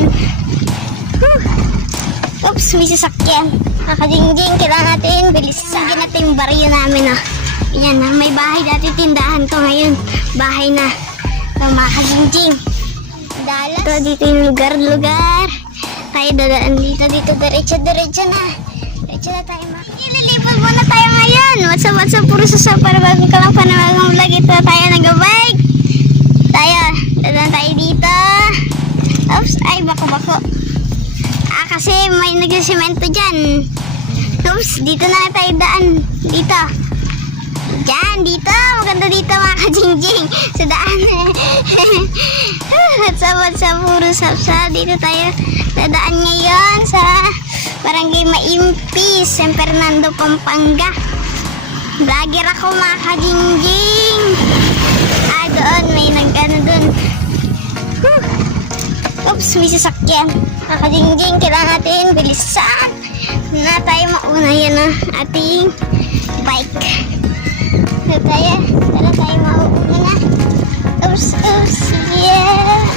yan. Oops, may sasakyan. Kakajingjing, kailangan natin bilisan. Hindi natin yung baryo namin, oh. Yan, may bahay dati, tindahan to. Ngayon, bahay na. So, mga kajingjing. Ito, dito yung lugar. Tayo dadaan dito, diretso na. Diretso na tayo, mga. Ililipad muna tayo ngayon. What's up, puro sasa para bago ka lang panawagong vlog. Ito tayo nag-bike. Dadaan tayo dito. Oops, ay, bako. Kasi may nagsisemento dyan. Oops, dito na tayo daan. Dito. Diyan, dito. Maganda dito, mga kajingjing. Sa daan. What's up, puro sapsa. Dito tayo dadaan ngayon sa Barangay Maimpi, San Fernando, Pampanga. Vlogger ako, mga kajingjing. Doon, may nag-ano doon. Oops, may sasakyan. Kakajingjing, kailangan natin bilisan na tayo mauna. Yan ang ating bike. Tara tayo mauna na. Oops, yeah.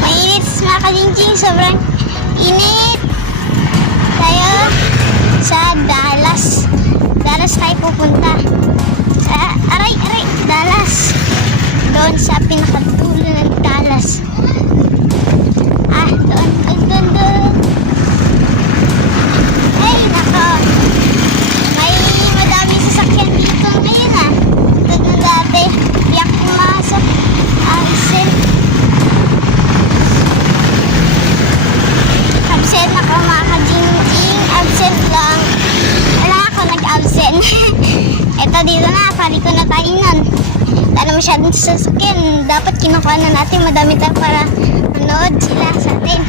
Mainit, mga kajingjing. Sobrang init. Tayo sa Dallas tayo pupunta. Aray, Dallas. Doon sa pinakadulo ng Dallas. Doon. Ay, nako. May madami sasakyan dito ngayon, Doon dati. Di ako pumasok. Absent ako, mga kajingjing. Absent lang. Wala ako nag-absent. Eto, dito na. Paliko na tayo nun. Wala masyadong sasakyan. Dapat kinukuha na natin. Madami tayo para manood sila sa atin.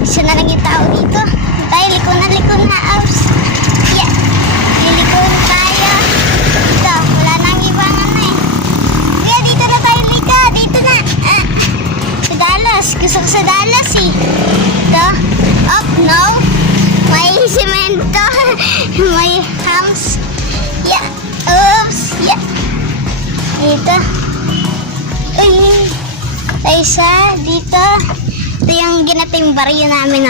Isa na lang yung tao dito. Tayo, liko na. Outs. Yeah. Liliko na tayo. Dito. Wala nang ibang Kaya dito na tayo, lika. Dito na. Sa Dallas. Gusto ko sa Dallas, Dito. Up, no. May semento. May hams. Yeah. Oops. Yeah. Dito. Tayo sa dito. Ito yung ginatay yung baryo namin,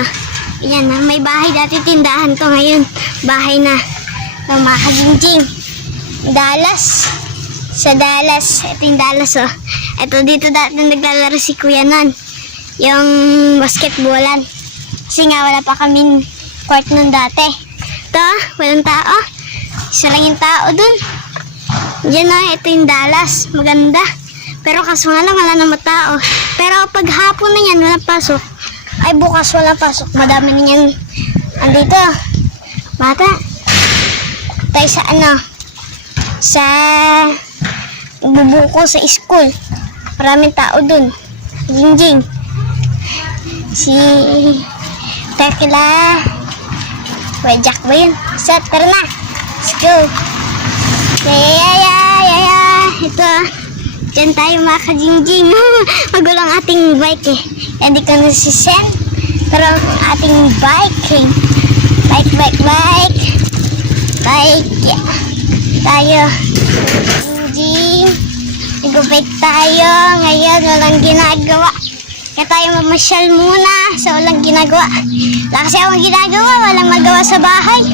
Yan, may bahay dati, tindahan to. Ngayon, bahay na. Mga kajingjing. Dallas. Sa Dallas. Ito yung Dallas, Ito dito dati naglalaro si Kuya Nan. Yung basketballan. Kasi nga, wala pa kaming court nun dati. Ito, walang tao. Isa lang yung tao dun. Diyan ito yung Dallas. Maganda. Pero kaso nga lang, wala naman tao. Pero pag hapon na yan, walang pasok. Ay, bukas walang pasok. Madami na yan. Andito. Bata. Tayo sa sa bubuko sa school. Maraming tao dun. Jingjing. Si Tekla. Jack ba yun? Set, tara na. Let's go. Ito. Diyan tayo, mga kajingjing. Magulang ating bike, Hindi ko nasisend. Pero ating bike, Bike. Yeah. Tayo. Kajingjing. Nag-bike tayo. Ngayon, walang ginagawa. Kaya tayo mamasyal muna sa walang ginagawa. Wala kasi akong ginagawa. Walang magawa sa bahay.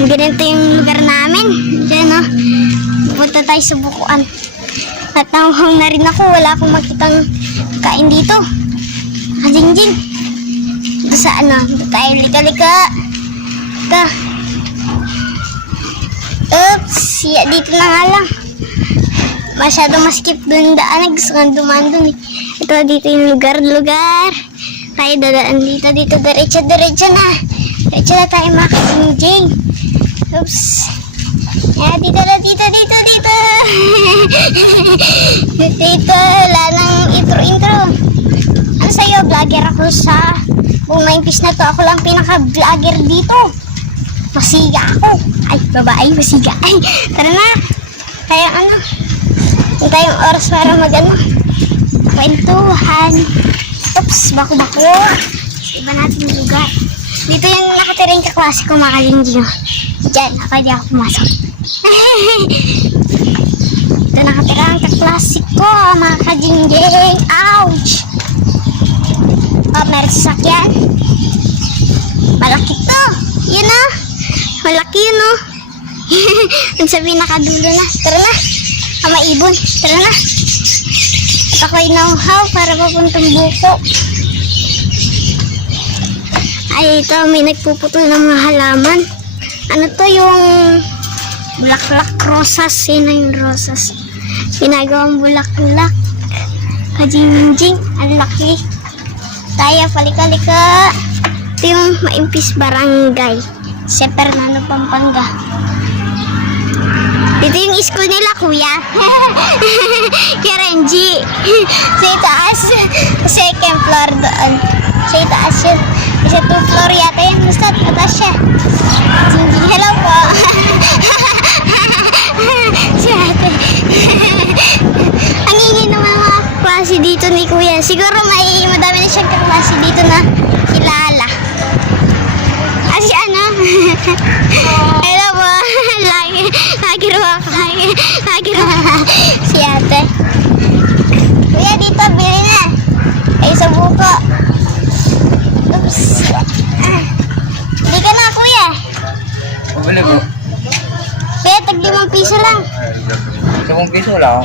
Ganito yung lugar namin. Diyan, pupunta tayo sa bukuan. At nanghang na rin ako. Wala akong makitang kain dito. Kajingjing. Ito sa Ito tayo. Lika. Ito. Oops. Dito na nga lang. Masyadong maskip dun daan. Gusto kang dumaan dun, Ito, dito yung lugar. Tayo dadaan dito. Diretso na. Diretso na tayo, mga kajingjing. Oops. Dito. Dito, wala nang intro. Ano sa'yo? Vlogger ako sa buong Maimpis na to. Ako lang pinaka-vlogger dito. Masiga ako. Ay, babae, masiga. Ay, tara na. Kaya hindi tayong oras para kwentuhan. Oops, bako. Iba natin yung lugar. Dito yung nakatira yung kaklase ko, mga kajingjing. Diyan, di ako pumasok. Ito nakatira ang kaklase ko, mga kajingjing. Ouch! meron sasakyan. Malaki to. Yun o. Malaki yun o. Ang sabi nakadulo na. Tara na. Maibon. Tara na. At ako'y nauhaw para papuntang buko. Ay, ito. May nagpuputol ng mga halaman. Ano to yung bulaklak rosas. Yun na yung rosas. Ginagawang bulaklak. Kajingjing. Ang laki. Tayo, palika-lika. Ito yung Maimpis Barangay. Sa Fernando, Pampanga. Ito yung school nila, kuya. Kaya Renji. Sa itaas. Second floor doon. Sa itaas yun. Sa 2 floor yata yun. Basta, mataas siya. Jingjing, hello po. Si ate. Ang ingin naman mga klase dito ni kuya. Siguro madami na siyang kaklase dito na kilala. Si ano? Hello po. Lagi si ate. Kuya, dito, bili na. Ay, sa buko. Oops. Hindi ka na, kuya. Pabili ko. Kuya, tag 5 piso lang. 10 piso wala ako.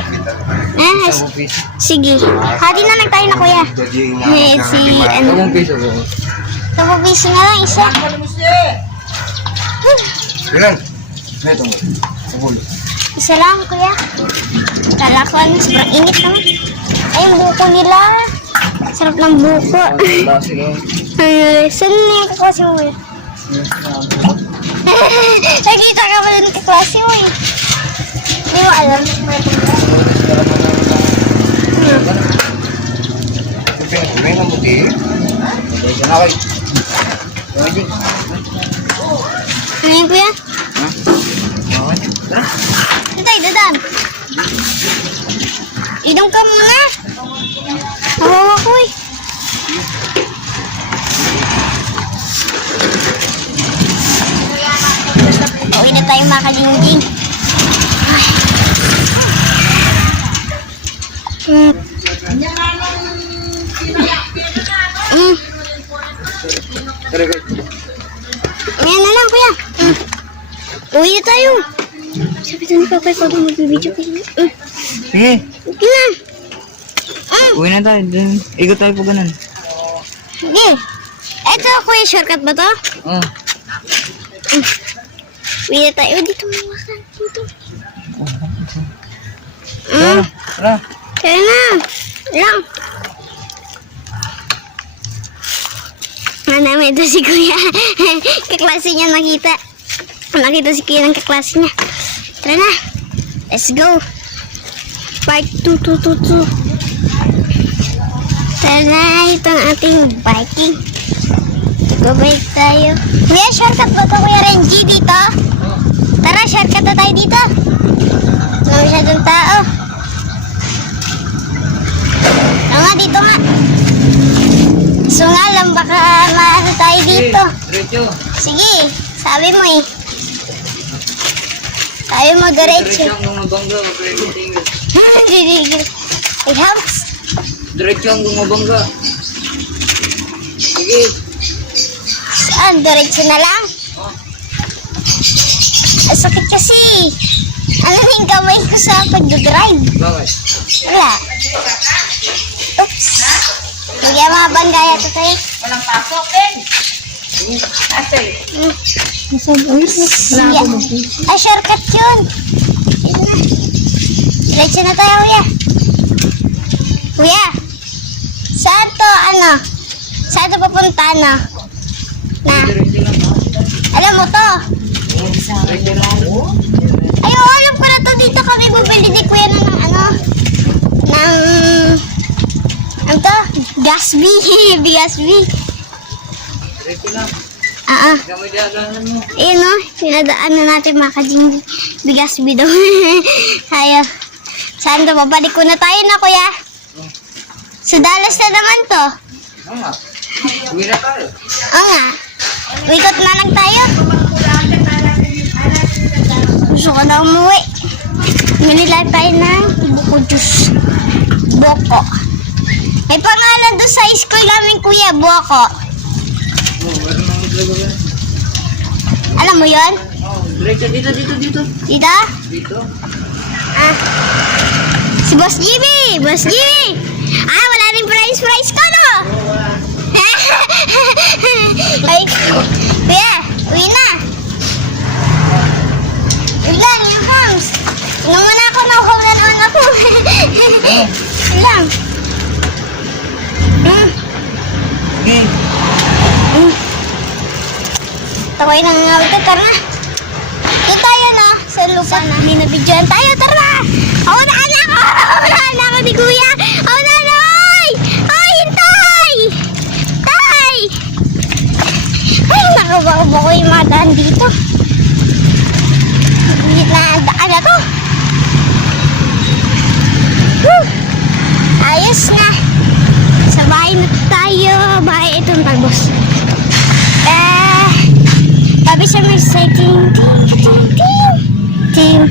10 piso. Sige. Hati na lang tayo na, kuya. Si, ano. 10 piso. 10 piso na lang, isa. Ilan? Ito mo. Sabul. Isa lang, kuya. Kala ko, ano, sobrang init naman. Ay, yung buko nila. Sarap ng buko. Klase lang. Ay, saan na yung kaklase mo, kuya? Nakita ka ba ng kaklase mo, eh? Hindi mo alam. May namuti. Diyan na kayo. Ano yun, kuya? Ha? Tara. Tatay, dadam. Idong ka muna. Hawawa ko, eh. Uwi na tayo makalingjing. Tara kayo. Ayan na lang, kuya. Uwi na tayo. Sabi ito ni Papay pag magbibidyo kayo. Sige. Okay na. Uwi na tayo. Ikot tayo po ganun. Sige. Ito, kuya, shortcut ba to? Oo. Uwi na tayo. Dito mo makan. Dito. Tara. Kaya na. Lang. Namin ito si kuya. Kaklase niya nakita. Nakita si kuya ng kaklase niya. Tara na. Let's go. Part 2. Tara na. Ito ang ating biking. Go-bike tayo. Kuya, shortcut ba ito, Kuya Renji, dito? Tara, shortcut na tayo dito. Wala masyadong tao. Nga, dito nga. So nga lang, baka maano tayo dito. Diretso. Sige, sabi mo eh. Sabi mo diretso. Diretso ang gumabangga. It helps. Diretso ang gumabangga. Sige. Saan? Diretso na lang? Ang sakit kasi. Ano yung kamay ko sa pag-drive? Bakit? Wala. Oops. Kaya mga bandaya to tayo. Walang pasok, Ben. Asay. Ay, shortcut yun. Ito na. Diretso na tayo, kuya. Kuya, saan to, ano? Saan to papunta, no? Na, Diretso lang. alam mo to? Diretso lang. Ay, alam ko na to. Dito kami bubili ni kuya na ng ano? Ano to? Gasby. Gasby. Diretso lang. Gamay diadaanan mo. Ayun o, pinadaan na natin mga kajinggi. Bigasby daw. Tayo. Saan to? Babalik ko na tayo na, kuya. Sa Dallas na naman to. Oo nga. Uwi na tayo. Oo nga. Wikot na lang tayo. Gusto ko na umuwi. Mili lang tayo ng buko juice. Boko. May pangalan doon sa school namin kuya, buwako. Alam mo yun? Diretso, dito. Dito? Dito. Ah. Si Boss Jimmy! Boss Jimmy! Ah, wala rin price ko, no? Ay, kuya, uwi na. Uwi lang, yung homes. Tingnan mo na ako, nakuha na ako. Uwi lang. Sige. Takoy nang ngawit ka, tara na. Doon tayo na, sa lupa na. May nabidyoan tayo, tara na. Ako na anak ko! Ako na anak ko ni kuya! Ako na anak! Ay, hintay! Tay! Ay, nakabako ko yung mga daan dito. Hindi na daan na to. Woo! Ayos na. Sa bahay na tayo. Bahay itong talbos. Sabi sa may say, ting, ting, ting, ting, ting.